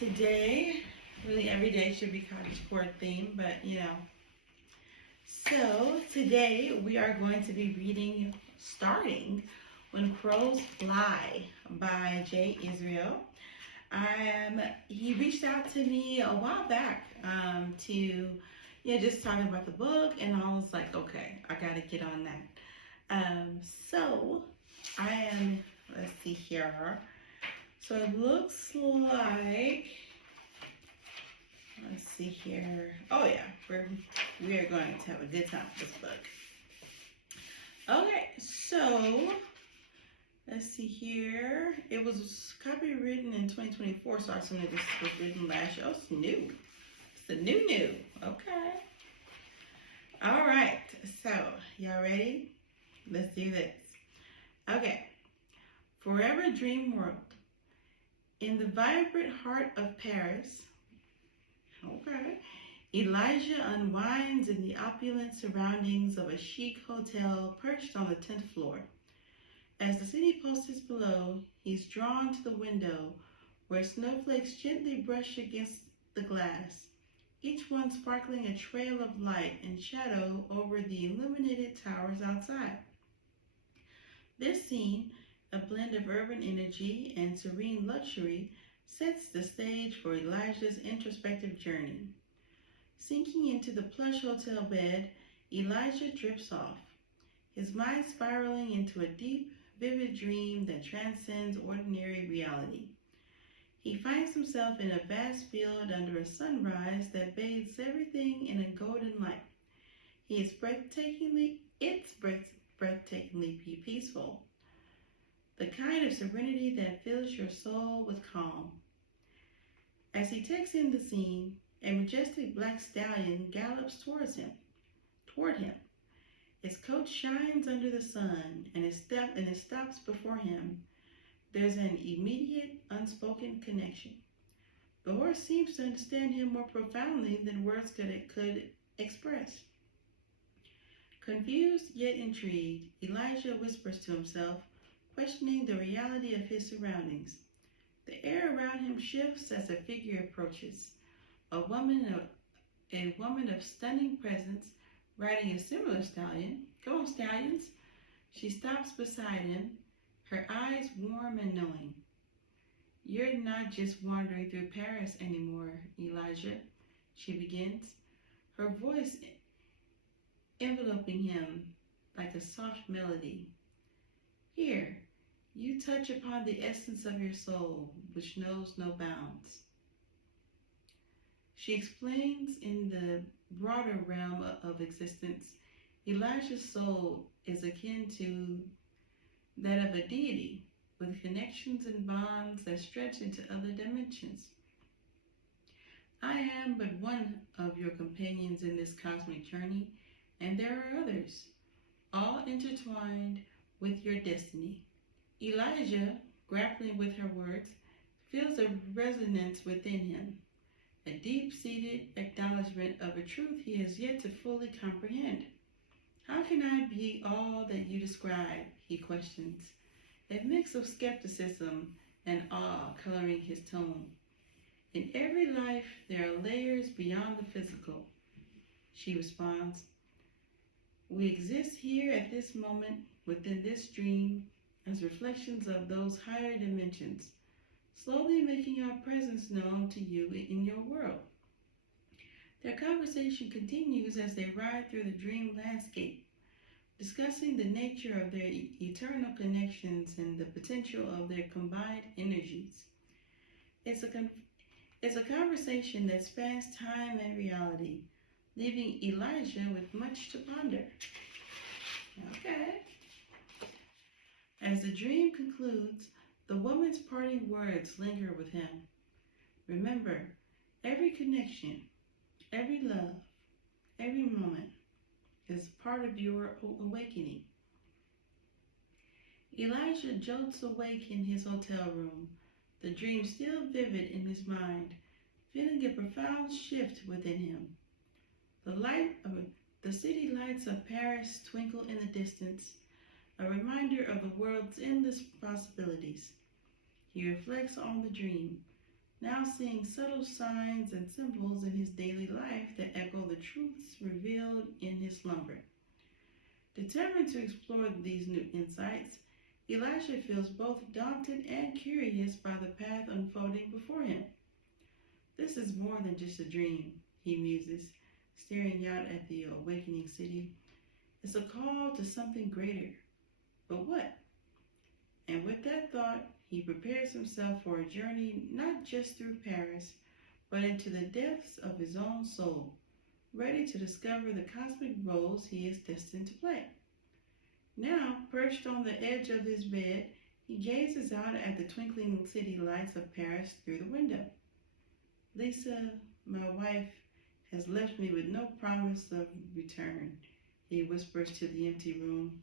Today, really every day should be cottage core theme, but So today we are going to be reading Starting When Crows Fly by J. Israel. He reached out to me a while back to just talking about the book, and I was like, okay, I gotta get on that. So I am, let's see here. So it looks like, let's see here. Oh yeah, we are going to have a good time with this book. Okay, so let's see here. It was copywritten in 2024, so I assume that this was written last year. Oh, it's new. It's the new. Okay. All right. So y'all ready? Let's do this. Okay. Forever Dream World. In the vibrant heart of Paris, okay, Elijah unwinds in the opulent surroundings of a chic hotel perched on the 10th floor. As the city pulses below, he's drawn to the window where snowflakes gently brush against the glass, each one sparkling a trail of light and shadow over the illuminated towers outside. This scene, a blend of urban energy and serene luxury, sets the stage for Elijah's introspective journey. Sinking into the plush hotel bed, Elijah drifts off, his mind spiraling into a deep, vivid dream that transcends ordinary reality. He finds himself in a vast field under a sunrise that bathes everything in a golden light. It's breathtakingly peaceful. The kind of serenity that fills your soul with calm. As he takes in the scene, a majestic black stallion gallops toward him. Its coat shines under the sun, and it stops before him. There's an immediate, unspoken connection. The horse seems to understand him more profoundly than words could express. Confused yet intrigued, Elijah whispers to himself, questioning the reality of his surroundings. The air around him shifts as a figure approaches. A woman of stunning presence, riding a similar stallion. Come on, stallions. She stops beside him, her eyes warm and knowing. You're not just wandering through Paris anymore, Elijah, she begins, her voice enveloping him like a soft melody. Here, you touch upon the essence of your soul, which knows no bounds. She explains in the broader realm of existence, Elijah's soul is akin to that of a deity, with connections and bonds that stretch into other dimensions. I am but one of your companions in this cosmic journey, and there are others, all intertwined with your destiny. Elijah, grappling with her words, feels a resonance within him, a deep-seated acknowledgement of a truth he has yet to fully comprehend. How can I be all that you describe? He questions, a mix of skepticism and awe coloring his tone. In every life, there are layers beyond the physical, she responds. We exist here at this moment within this dream as reflections of those higher dimensions, slowly making our presence known to you in your world. Their conversation continues as they ride through the dream landscape, discussing the nature of their eternal connections and the potential of their combined energies. It's a conversation that spans time and reality, leaving Elijah with much to ponder. Okay. As the dream concludes, the woman's parting words linger with him. Remember, every connection, every love, every moment is part of your awakening. Elijah jolts awake in his hotel room, the dream still vivid in his mind, feeling a profound shift within him. The city lights of Paris twinkle in the distance, a reminder of the world's endless possibilities. He reflects on the dream, now seeing subtle signs and symbols in his daily life that echo the truths revealed in his slumber. Determined to explore these new insights, Elisha feels both daunted and curious by the path unfolding before him. This is more than just a dream, he muses, staring out at the awakening city. It's a call to something greater. But what? And with that thought, he prepares himself for a journey not just through Paris, but into the depths of his own soul, ready to discover the cosmic roles he is destined to play. Now, perched on the edge of his bed, he gazes out at the twinkling city lights of Paris through the window. Lisa, my wife, has left me with no promise of return, he whispers to the empty room.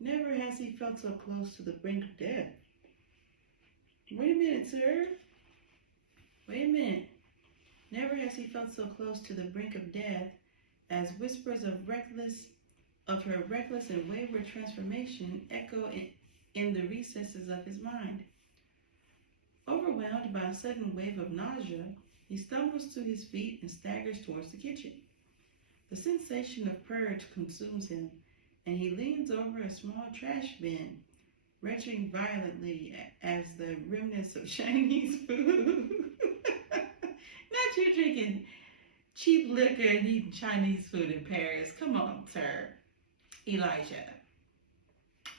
Never has he felt so close to the brink of death. Wait a minute, sir. Wait a minute. Never has he felt so close to the brink of death as whispers of her reckless and wayward transformation echo in the recesses of his mind. Overwhelmed by a sudden wave of nausea, he stumbles to his feet and staggers towards the kitchen. The sensation of purge consumes him, and he leans over a small trash bin, retching violently as the remnants of Chinese food. Not you drinking cheap liquor and eating Chinese food in Paris. Come on, sir. Elijah.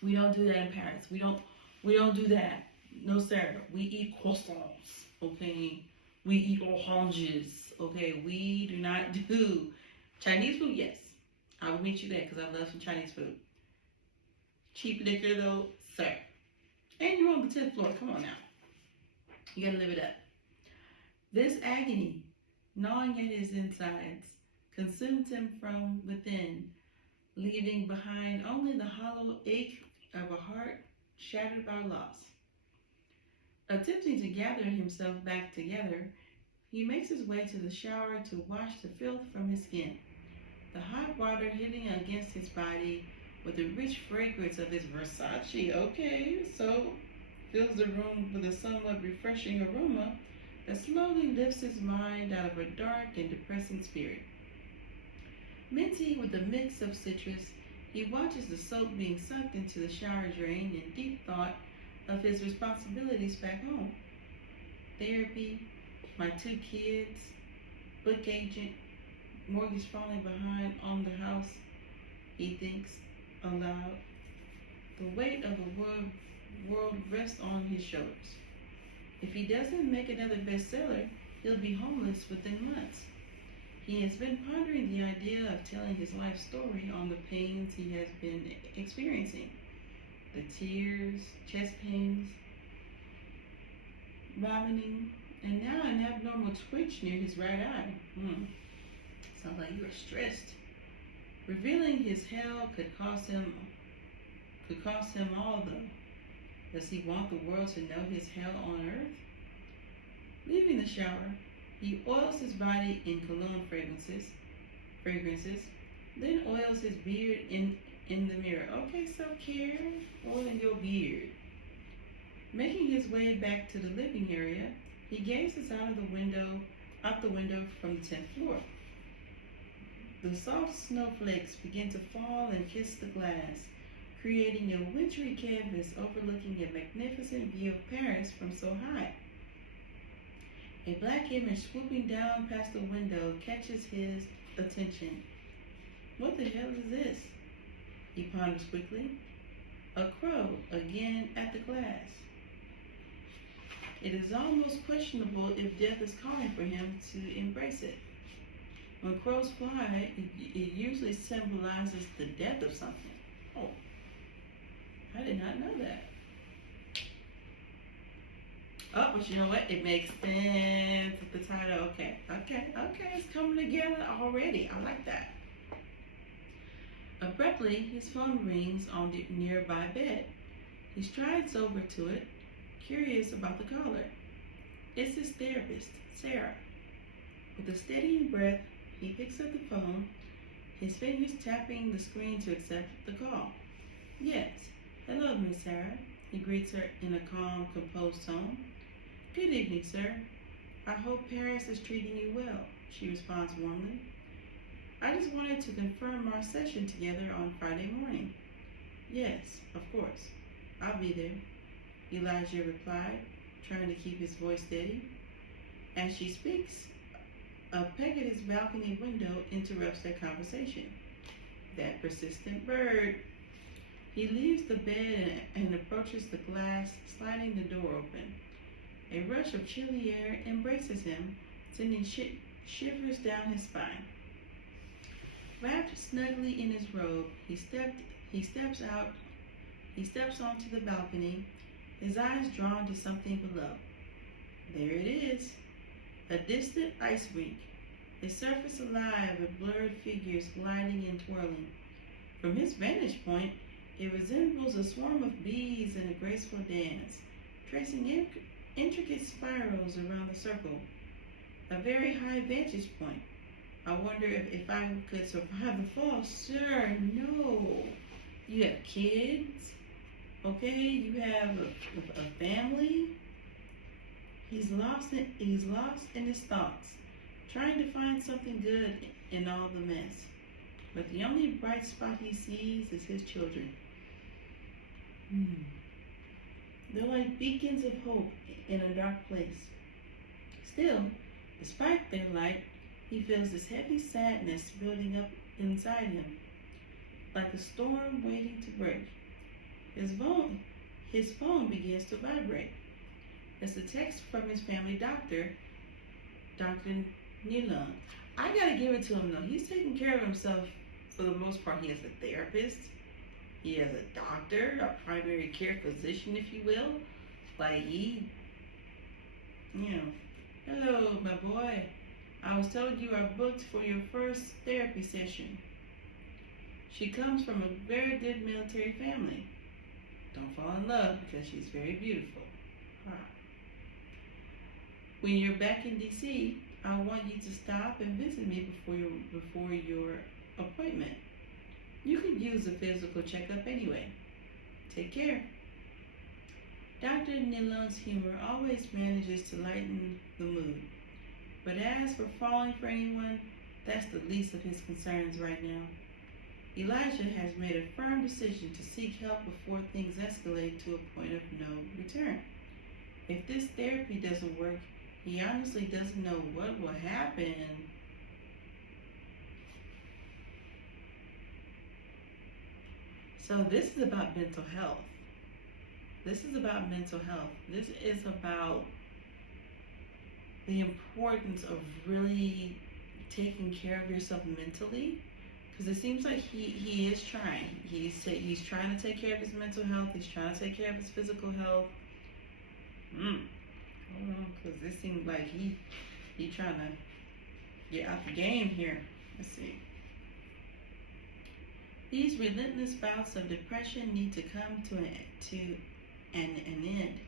We don't do that in Paris. We don't do that. No, sir. We eat croissants, okay? We eat oranges, okay? We do not do Chinese food, yes. I will meet you there because I love some Chinese food. Cheap liquor, though, sir. And you're on the 10th floor. Come on now. You gotta live it up. This agony, gnawing at his insides, consumes him from within, leaving behind only the hollow ache of a heart shattered by loss. Attempting to gather himself back together, he makes his way to the shower to wash the filth from his skin. The hot water hitting against his body with the rich fragrance of his Versace, fills the room with a somewhat refreshing aroma that slowly lifts his mind out of a dark and depressing spirit. Minty with a mix of citrus, he watches the soap being sucked into the shower drain in deep thought of his responsibilities back home. Therapy, my 2 kids, book agent, mortgage falling behind on the house, he thinks aloud. The weight of the world rests on his shoulders. If he doesn't make another bestseller, he'll be homeless within months. He has been pondering the idea of telling his life story on the pains he has been experiencing. The tears, chest pains, vomiting, and now an abnormal twitch near his right eye. Sounds like you are stressed. Revealing his hell could cost him all, though. Does he want the world to know his hell on earth? Leaving the shower, he oils his body in cologne fragrances, then oils his beard in the mirror. Okay, self-care, oiling your beard. Making his way back to the living area, he gazes out the window from the 10th floor. The soft snowflakes begin to fall and kiss the glass, creating a wintry canvas overlooking a magnificent view of Paris from so high. A black image swooping down past the window catches his attention. What the hell is this? He ponders quickly. A crow again at the glass. It is almost questionable if death is calling for him to embrace it. When crows fly, it usually symbolizes the death of something. Oh, I did not know that. Oh, but you know what? It makes sense with the title. Okay, it's coming together already. I like that. Abruptly, his phone rings on the nearby bed. He strides over to it, curious about the caller. It's his therapist, Sarah. With a steadying breath, he picks up the phone, his fingers tapping the screen to accept the call. Yes. Hello, Miss Sarah. He greets her in a calm, composed tone. Good evening, sir. I hope Paris is treating you well, she responds warmly. I just wanted to confirm our session together on Friday morning. Yes, of course. I'll be there, Elijah replied, trying to keep his voice steady. As she speaks, a peg at his balcony window interrupts their conversation. That persistent bird. He leaves the bed and approaches the glass, sliding the door open. A rush of chilly air embraces him, sending shivers down his spine. Wrapped snugly in his robe, he steps onto the balcony, his eyes drawn to something below. There it is, a distant ice rink, its surface alive with blurred figures gliding and twirling. From his vantage point, it resembles a swarm of bees in a graceful dance, tracing intricate spirals around the circle. A very high vantage point. I wonder if I could survive the fall. Sir, no. You have kids, okay? You have a family. He's lost in his thoughts, trying to find something good in all the mess. But the only bright spot he sees is his children. They're like beacons of hope in a dark place. Still, despite their light, he feels this heavy sadness building up inside him, like a storm waiting to break. His phone begins to vibrate. It's a text from his family doctor, Dr. Nilon. I gotta give it to him though. He's taking care of himself for the most part. He has a therapist. He has a doctor, a primary care physician, if you will. Like hello, my boy. I was told you are booked for your first therapy session. She comes from a very good military family. Don't fall in love because she's very beautiful. When you're back in DC, I want you to stop and visit me before your appointment. You could use a physical checkup anyway. Take care. Dr. Nilon's humor always manages to lighten the mood. But as for falling for anyone, that's the least of his concerns right now. Elijah has made a firm decision to seek help before things escalate to a point of no return. If this therapy doesn't work, he honestly doesn't know what will happen. So this is about mental health. This is about mental health. This is about the importance of really taking care of yourself mentally, because it seems like he is trying. He's trying to take care of his mental health. He's trying to take care of his physical health. Hold on, because this seems like he trying to get out the game here. Let's see. These relentless bouts of depression need to come to an end.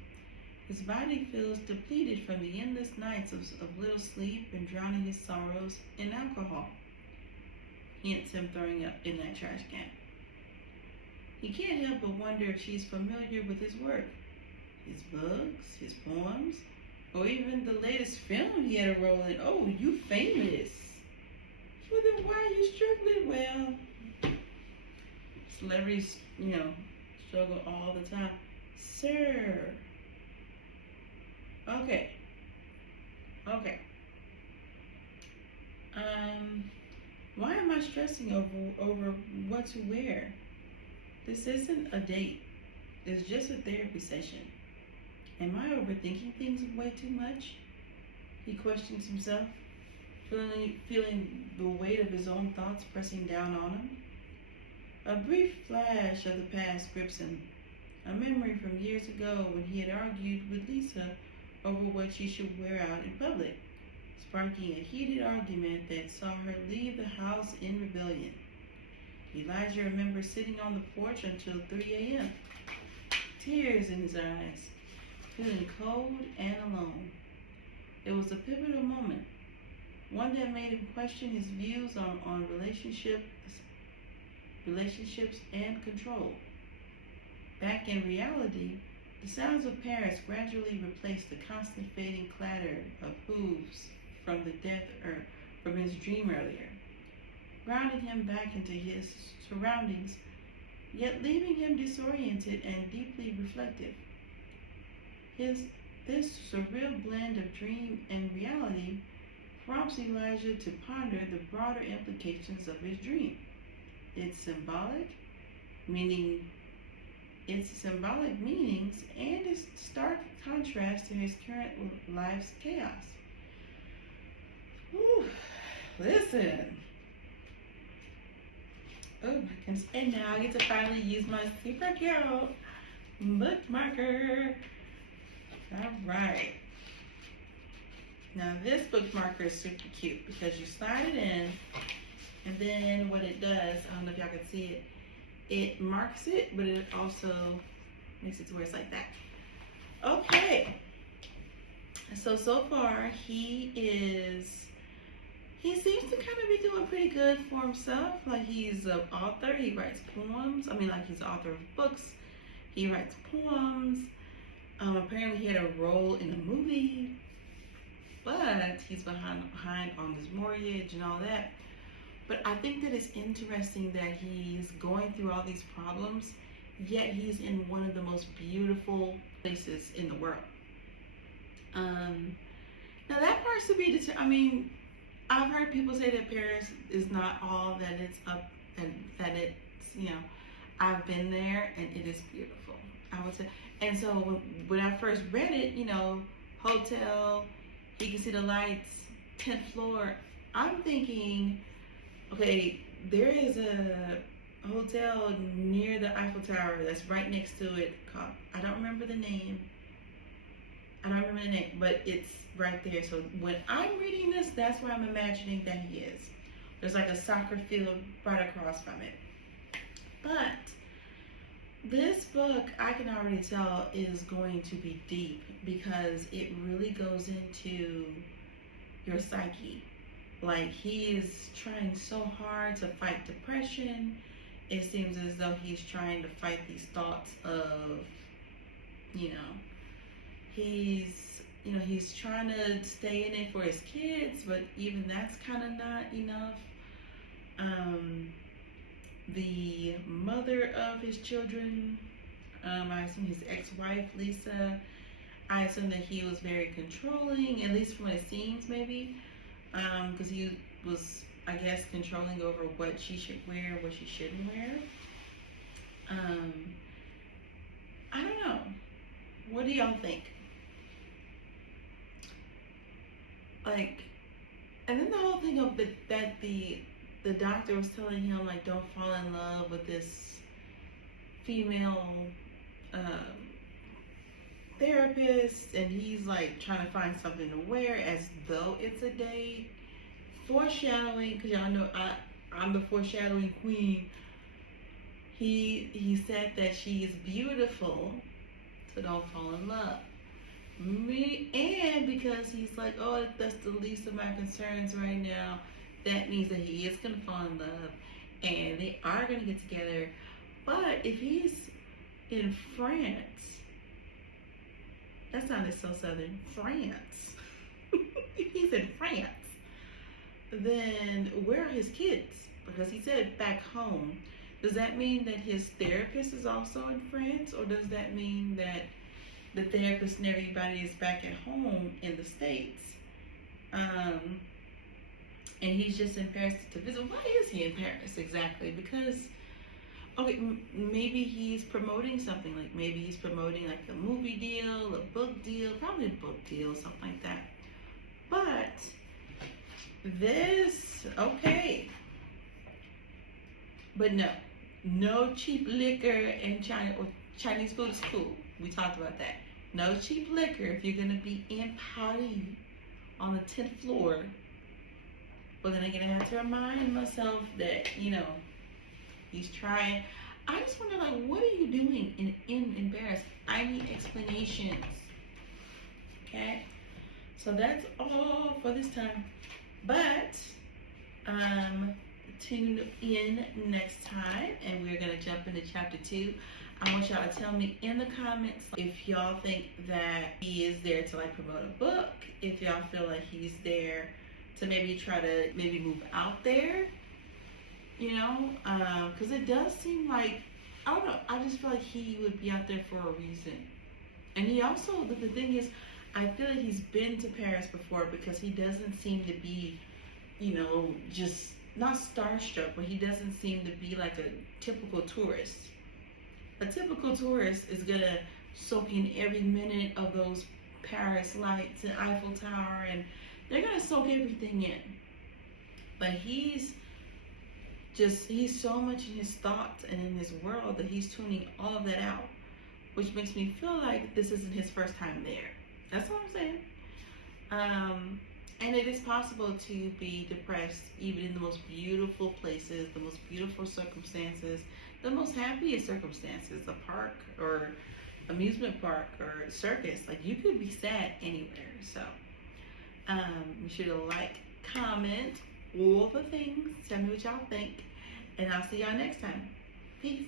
His body feels depleted from the endless nights of little sleep and drowning his sorrows in alcohol. Hence him throwing up in that trash can. He can't help but wonder if she's familiar with his work, his books, his poems, or even the latest film he had a role in. Oh, you famous. Well, then why are you struggling? Well, celebrities, struggle all the time. Sir. Okay. Why am I stressing over what to wear? This isn't a date. It's just a therapy session. Am I overthinking things way too much? He questions himself, feeling the weight of his own thoughts pressing down on him. A brief flash of the past grips him, a memory from years ago when he had argued with Lisa over what she should wear out in public, sparking a heated argument that saw her leave the house in rebellion. Elijah remembers sitting on the porch until 3 a.m., tears in his eyes, feeling cold and alone. It was a pivotal moment, one that made him question his views on relationships and control. Back in reality, the sounds of Paris gradually replaced the constant fading clatter of hooves from the death or from his dream earlier, grounding him back into his surroundings, yet leaving him disoriented and deeply reflective. This surreal blend of dream and reality prompts Elijah to ponder the broader implications of his dream. Its symbolic meanings and its stark contrast to his current life's chaos. Whew, listen. Oh my goodness. And now I get to finally use my super cute bookmarker. Alright. Now this bookmarker is super cute because you slide it in, and then what it does, I don't know if y'all can see it, it marks it, but it also makes it to where it's like that. Okay. So far he seems to kind of be doing pretty good for himself. Like, he's an author, he writes poems. I mean, like, he's the author of books, he writes poems. Apparently he had a role in a movie, but he's behind on his mortgage and all that. But I think that it's interesting that he's going through all these problems, yet he's in one of the most beautiful places in the world. Now that part's to be determined. I mean, I've heard people say that Paris is not all that it's up, and that it's, you know, I've been there and it is beautiful, I would say. And so when I first read it, you know, hotel, you can see the lights, 10th floor, I'm thinking, okay, there is a hotel near the Eiffel Tower that's right next to it called, I don't remember the name, but it's right there. So when I'm reading this, that's where I'm imagining that he is. There's like a soccer field right across from it. But this book, I can already tell, is going to be deep because it really goes into your psyche. Like, he is trying so hard to fight depression. It seems as though he's trying to fight these thoughts of, you know, he's trying to stay in it for his kids, but even that's kind of not enough. The mother of his children, I assume his ex-wife, Lisa, I assume that he was very controlling, at least from what it seems, maybe, because he was, I guess, controlling over what she should wear, what she shouldn't wear. I don't know. What do y'all think? Like, and then the whole thing of that the doctor was telling him, like, don't fall in love with this female therapist, and he's like trying to find something to wear as though it's a date. Foreshadowing, because y'all know I'm the foreshadowing queen. He said that she is beautiful, so don't fall in love. And because he's like, oh, that's the least of my concerns right now, that means that he is going to fall in love and they are going to get together. But if he's in France, that sounded so southern, France. If he's in France, then where are his kids? Because he said back home. Does that mean that his therapist is also in France, or does that mean that the therapist and everybody is back at home in the States? And he's just in Paris to visit. Why is he in Paris exactly? Because, okay, maybe he's promoting something. Like, maybe he's promoting like a movie deal, a book deal, probably a book deal, something like that. But this, okay. But no cheap liquor in China, or Chinese food is cool. We talked about that. No cheap liquor if you're gonna be in Paris on the 10th floor. But then I'm gonna have to remind myself that, you know, he's trying. I just wonder, like, what are you doing in Paris? I need explanations. Okay? So that's all for this time. But tune in next time, and we're gonna jump into chapter 2. I want y'all to tell me in the comments if y'all think that he is there to like promote a book, if y'all feel like he's there to maybe try to maybe move out there, you know, because it does seem like, I don't know, I just feel like he would be out there for a reason. And he also, the thing is, I feel like he's been to Paris before because he doesn't seem to be, you know, just not starstruck, but he doesn't seem to be like a typical tourist. A typical tourist is gonna soak in every minute of those Paris lights and Eiffel Tower, and they're gonna soak everything in. But he's so much in his thoughts and in his world that he's tuning all of that out, which makes me feel like this isn't his first time there. That's what I'm saying. And it is possible to be depressed even in the most beautiful places, the most beautiful circumstances, the most happiest circumstances, a park or amusement park or circus. Like, you could be sad anywhere. So be sure to like, comment, all the things. Tell me what y'all think. And I'll see y'all next time. Peace.